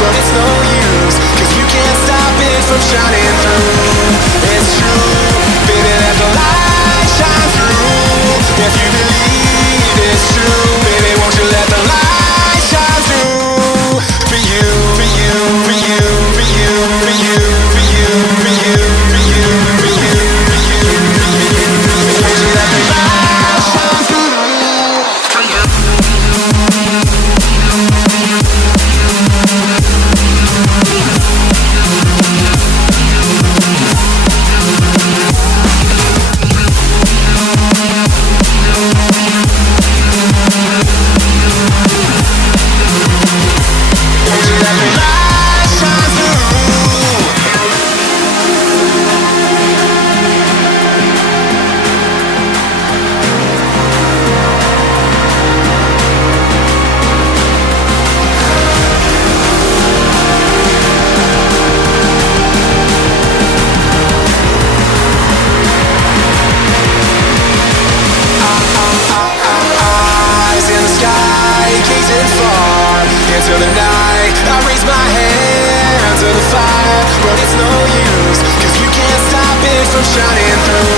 but it's no use, 'cause you can't stop it from shining through. It's true, baby, let the light shine through. If you believe it's true, baby, won't you let the light shine through? For you, for you, for you, for you, for you, for you, for you, for you, for you, for you, for you, won't you let the light shine through? For you. Into the night, I raise my hand to the fire, but it's no use, 'cause you can't stop it from shining through.